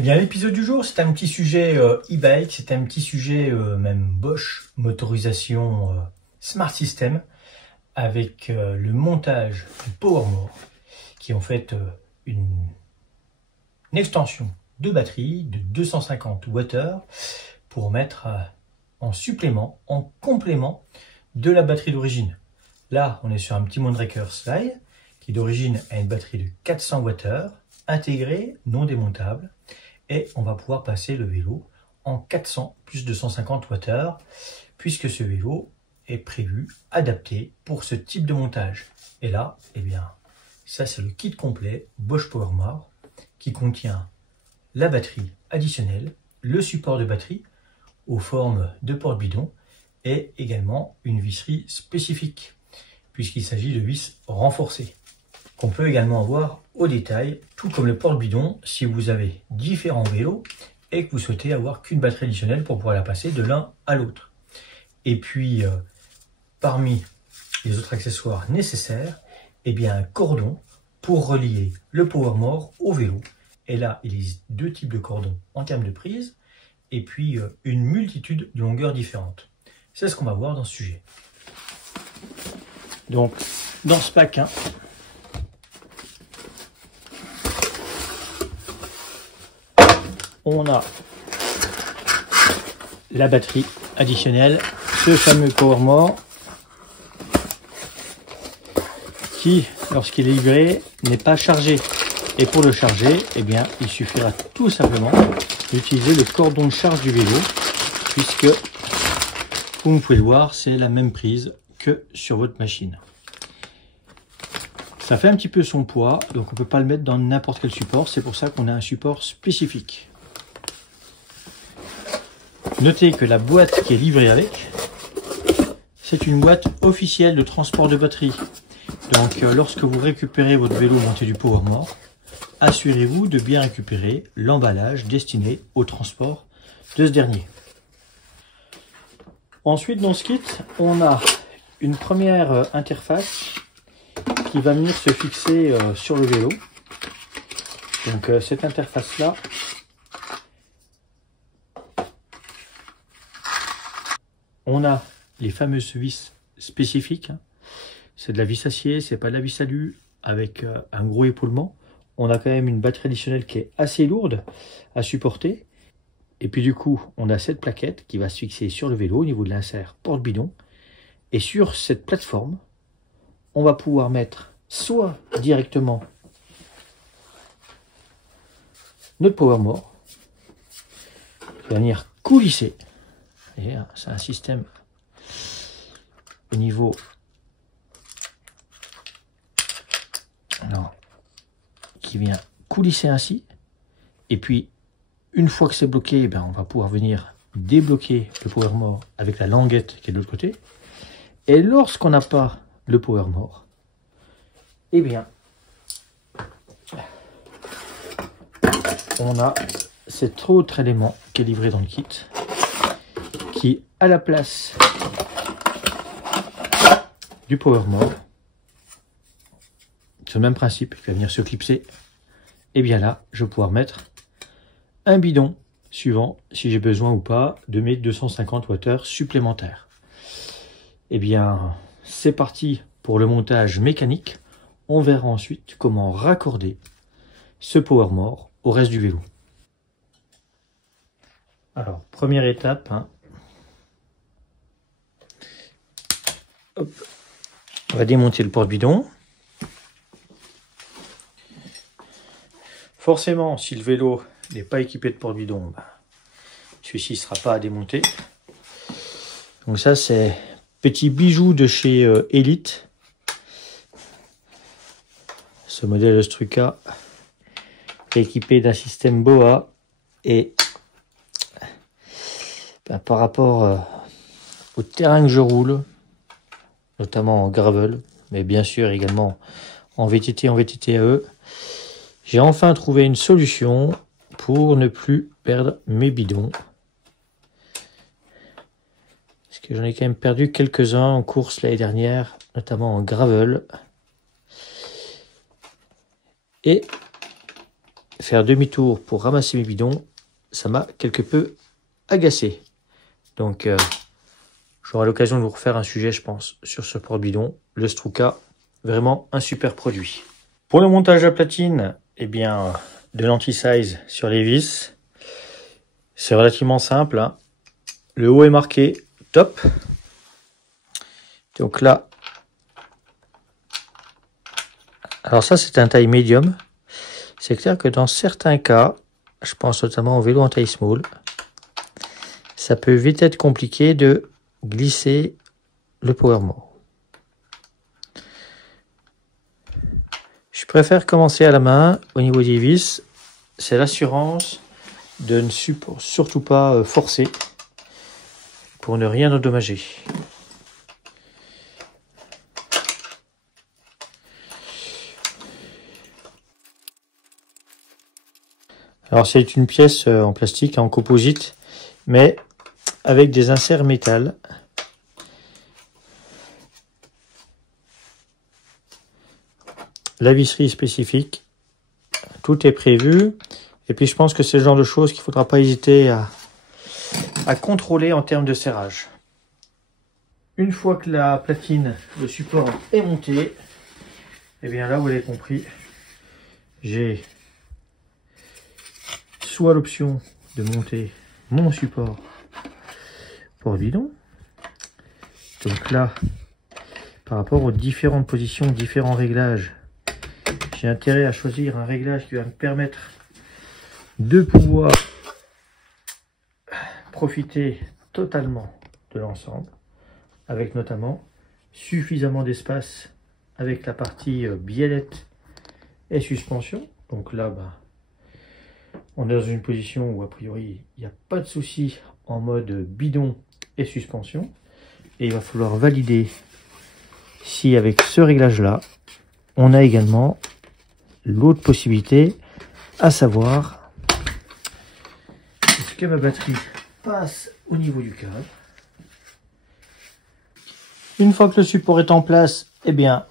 Eh bien, l'épisode du jour, c'est un petit sujet e-bike, c'est un petit sujet même Bosch, motorisation Smart System, avec le montage du PowerMore, qui est en fait une extension de batterie de 250 Wh pour mettre en supplément, en complément de la batterie d'origine. Là, on est sur un petit Moonraker Slide, qui d'origine a une batterie de 400 Wh, intégrée, non démontable, et on va pouvoir passer le vélo en 400 plus 250 Wh, puisque ce vélo est prévu, adapté pour ce type de montage. Et là, eh bien, ça c'est le kit complet Bosch PowerMore, qui contient la batterie additionnelle, le support de batterie aux formes de porte-bidon, et également une visserie spécifique, puisqu'il s'agit de vis renforcées, qu'on peut également avoir au détail, tout comme le porte-bidon si vous avez différents vélos et que vous souhaitez avoir qu'une batterie additionnelle pour pouvoir la passer de l'un à l'autre. Et puis, parmi les autres accessoires nécessaires, eh bien un cordon pour relier le PowerMore au vélo. Et là, il existe deux types de cordons en termes de prise, et puis une multitude de longueurs différentes. C'est ce qu'on va voir dans ce sujet. Donc, dans ce pack 1, on a la batterie additionnelle, ce fameux PowerMore, qui, lorsqu'il est livré, n'est pas chargé. Et pour le charger, eh bien, il suffira tout simplement d'utiliser le cordon de charge du vélo, puisque, comme vous pouvez le voir, c'est la même prise que sur votre machine. Ça fait un petit peu son poids, donc on ne peut pas le mettre dans n'importe quel support, c'est pour ça qu'on a un support spécifique. Notez que la boîte qui est livrée avec, c'est une boîte officielle de transport de batterie. Donc lorsque vous récupérez votre vélo monté du PowerMore, assurez-vous de bien récupérer l'emballage destiné au transport de ce dernier. Ensuite, dans ce kit, on a une première interface qui va venir se fixer sur le vélo. Donc cette interface-là, on a les fameuses vis spécifiques. C'est de la vis acier, c'est pas de la vis alu, avec un gros épaulement. On a quand même une batterie additionnelle qui est assez lourde à supporter. Et puis du coup, on a cette plaquette qui va se fixer sur le vélo au niveau de l'insert porte-bidon. Et sur cette plateforme, on va pouvoir mettre soit directement notre PowerMore, qui va venir coulisser. C'est un système au niveau qui vient coulisser ainsi, et puis une fois que c'est bloqué, ben, on va pouvoir venir débloquer le PowerMore avec la languette qui est de l'autre côté. Et lorsqu'on n'a pas le PowerMore, eh bien on a cet autre élément qui est livré dans le kit, qui à la place du PowerMore, c'est le même principe, qui va venir se clipser. Et bien là, je vais pouvoir mettre un bidon suivant, si j'ai besoin ou pas, de mes 250 Wh supplémentaires. Et bien, c'est parti pour le montage mécanique. On verra ensuite comment raccorder ce PowerMore au reste du vélo. Alors, première étape, hop. On va démonter le porte-bidon. Forcément, si le vélo n'est pas équipé de porte-bidon, celui-ci ne sera pas à démonter. Donc ça, c'est petit bijou de chez Elite. Ce modèle Struca est équipé d'un système BOA et par rapport au terrain que je roule, notamment en gravel, mais bien sûr également en VTT, en VTT-AE, j'ai enfin trouvé une solution pour ne plus perdre mes bidons. Parce que j'en ai quand même perdu quelques-uns en course l'année dernière, notamment en gravel. Et faire demi-tour pour ramasser mes bidons, ça m'a quelque peu agacé. Donc, j'aurai l'occasion de vous refaire un sujet, je pense, sur ce porte-bidon. Le Struka, vraiment un super produit. Pour le montage de la platine, eh bien, de l'anti-size sur les vis. C'est relativement simple, hein. Le haut est marqué top. Donc là, alors ça c'est un taille médium. C'est clair que dans certains cas, je pense notamment au vélo en taille small, ça peut vite être compliqué de glisser le Powermore. Je préfère commencer à la main au niveau des vis. C'est l'assurance de ne surtout pas forcer pour ne rien endommager. Alors c'est une pièce en plastique, en composite, mais avec des inserts métal. La visserie spécifique, tout est prévu. Et puis je pense que c'est le genre de choses qu'il ne faudra pas hésiter à contrôler en termes de serrage. Une fois que la platine, le support est monté, et bien là vous l'avez compris, j'ai soit l'option de monter mon support pour bidon. Donc là, par rapport aux différentes positions, différents réglages, j'ai intérêt à choisir un réglage qui va me permettre de pouvoir profiter totalement de l'ensemble, avec notamment suffisamment d'espace avec la partie biellette et suspension. Donc là, on est dans une position où a priori il n'y a pas de souci en mode bidon et suspension. Et il va falloir valider si avec ce réglage là, on a également l'autre possibilité, à savoir est-ce que ma batterie passe au niveau du câble. Une fois que le support est en place, eh bien,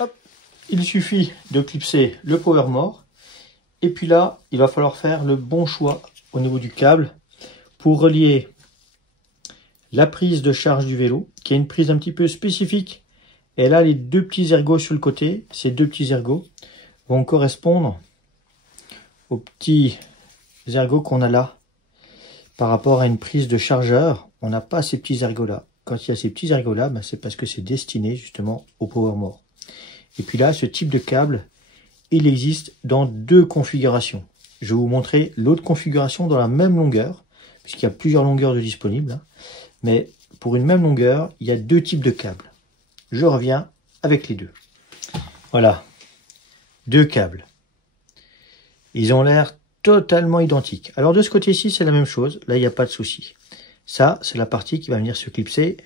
hop, il suffit de clipser le Powermore. Et puis là, il va falloir faire le bon choix au niveau du câble pour relier la prise de charge du vélo, qui est une prise un petit peu spécifique. Et là, les deux petits ergots sur le côté, ces deux petits ergots vont correspondre aux petits ergots qu'on a là. Par rapport à une prise de chargeur, on n'a pas ces petits ergots là. Quand il y a ces petits ergots là, c'est parce que c'est destiné justement au Powermore. Et puis là, ce type de câble, il existe dans deux configurations. Je vais vous montrer l'autre configuration dans la même longueur, puisqu'il y a plusieurs longueurs de disponibles. Mais pour une même longueur, il y a deux types de câbles. Je reviens avec les deux. Voilà, deux câbles. Ils ont l'air totalement identiques. Alors de ce côté-ci, c'est la même chose. Là, il n'y a pas de souci. Ça, c'est la partie qui va venir se clipser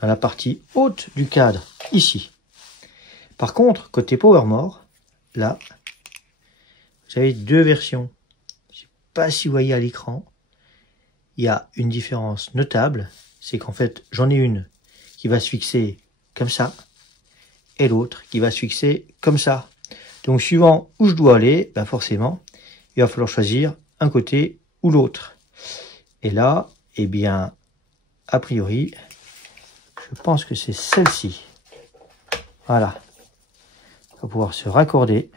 dans la partie haute du cadre, ici. Par contre, côté Powermore, là, vous avez deux versions. Je ne sais pas si vous voyez à l'écran. Il y a une différence notable. C'est qu'en fait, j'en ai une qui va se fixer comme ça. Et l'autre qui va se fixer comme ça. Donc, suivant où je dois aller, forcément, il va falloir choisir un côté ou l'autre. Et là, eh bien, a priori, je pense que c'est celle-ci. Voilà. On va pouvoir se raccorder.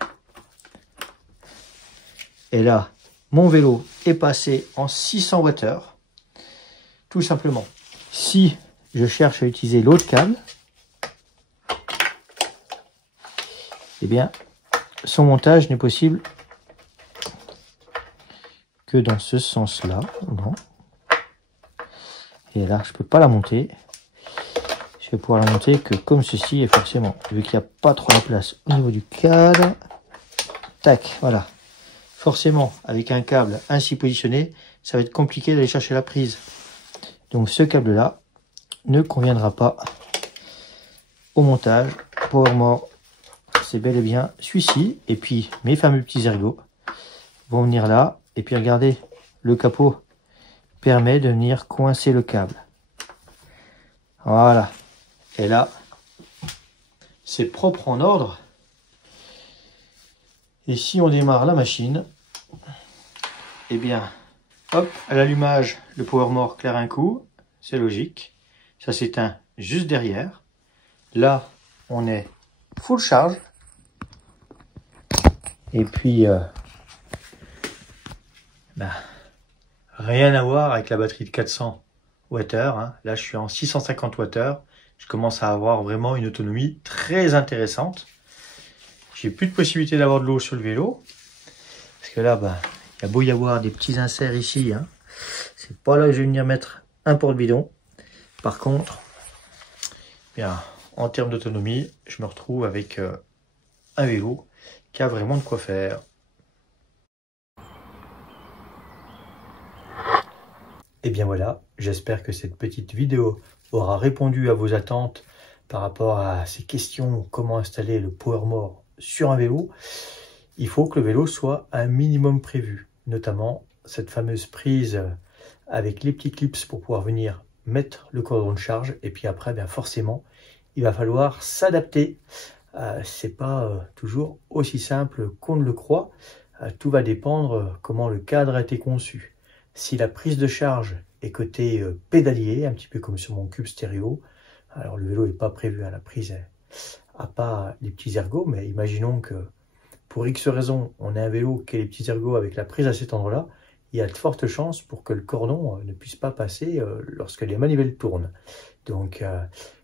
Et là, mon vélo est passé en 600 Wh. Tout simplement. Si je cherche à utiliser l'autre câble, eh bien, son montage n'est possible que dans ce sens-là. Non. Et là, je peux pas la monter. Je vais pouvoir la monter que comme ceci, et forcément, vu qu'il n'y a pas trop de place au niveau du cadre, tac, voilà. Forcément, avec un câble ainsi positionné, ça va être compliqué d'aller chercher la prise. Donc ce câble-là ne conviendra pas au montage. Powermore, c'est bel et bien celui-ci. Et puis mes fameux petits ergots vont venir là. Et puis regardez, le capot permet de venir coincer le câble. Voilà. Et là, c'est propre en ordre. Et si on démarre la machine, eh bien, hop, à l'allumage, le power more claire un coup, c'est logique. Ça s'éteint juste derrière. Là, on est full charge. Et puis, rien à voir avec la batterie de 400 Wh. Hein. Là, je suis en 650 Wh. Je commence à avoir vraiment une autonomie très intéressante. J'ai plus de possibilité d'avoir de l'eau sur le vélo. Parce que là, il y a beau y avoir des petits inserts ici. Hein. C'est pas là que je vais venir mettre un porte-bidon. Par contre, bien, en termes d'autonomie, je me retrouve avec un vélo qui a vraiment de quoi faire. Et bien voilà, j'espère que cette petite vidéo aura répondu à vos attentes par rapport à ces questions, comment installer le power more sur un vélo. Il faut que le vélo soit un minimum prévu, notamment cette fameuse prise avec les petits clips pour pouvoir venir mettre le cordon de charge. Et puis après, bien forcément, il va falloir s'adapter. C'est pas toujours aussi simple qu'on ne le croit. Tout va dépendre comment le cadre a été conçu. Si la prise de charge est côté pédalier, un petit peu comme sur mon cube stéréo, alors le vélo n'est pas prévu à la prise, à pas les petits ergots, mais imaginons que pour X raisons, on a un vélo qui a les petits ergots avec la prise à cet endroit-là, il y a de fortes chances pour que le cordon ne puisse pas passer lorsque les manivelles tournent. Donc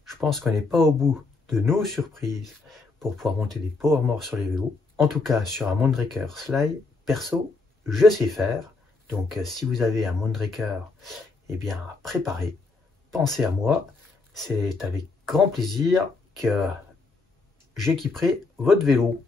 je pense qu'on n'est pas au bout de nos surprises pour pouvoir monter des power more sur les vélos. En tout cas, sur un Moonraker Sly, perso, je sais faire. Donc si vous avez un Moonraker, eh bien préparez, pensez à moi. C'est avec grand plaisir que j'équiperai votre vélo.